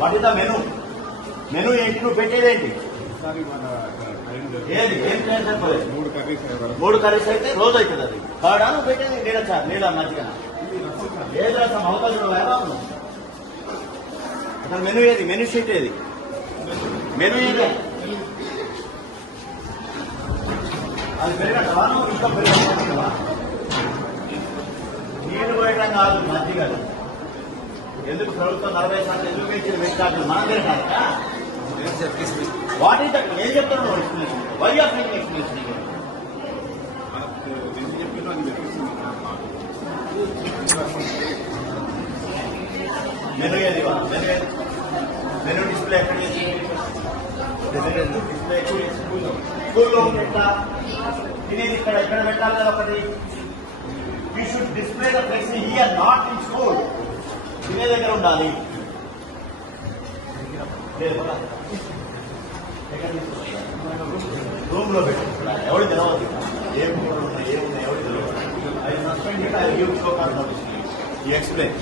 What is the menu? Menu ఏంటి? నువ్వు పెట్టేదేంటి? ఏది ఏం చేయాలి సరిపోలేదు? 3 కర్రీస్ అయితే రోజు అవుతుంది. అది కాడా నువ్వు పెట్టేది? నీళ్ళ సార్ నీళ్ళ మధ్యగా ఏది రసం అవకాశం ఎలా ఉంది అసలు? మెను ఏది? మెను షీట్ ఏది? మెను ఏది? అది పెరగటవా? నువ్వు ఇంకా పెరగటవా? నీళ్లు పోయటం కాదు, మధ్య కాదు. ఎందుకు ప్రభుత్వం 40% ఎందుకు పెంచిన వెంటాడు? మనం పెరగాలరా? What is that? ఏం చెప్తున్నావు explanation? Why are making explanation? Menu ఏది? మెను డిస్ప్లే ఎక్కడ? డిస్ప్లే స్కూల్లో పెట్టా తినేది ఇక్కడ ఎక్కడ పెట్టాలి కదా ఒకటి. You should display the flexi here, not in school. తినే దగ్గర ఉండాలి. రూమ్ లో పెట్టి ఎవరు తెలవద్దు. ఏం కూరలు ఉన్నాయి, ఏమున్నాయి ఎవరు తెలియదు. I suspend it, I give show call notice. You explain.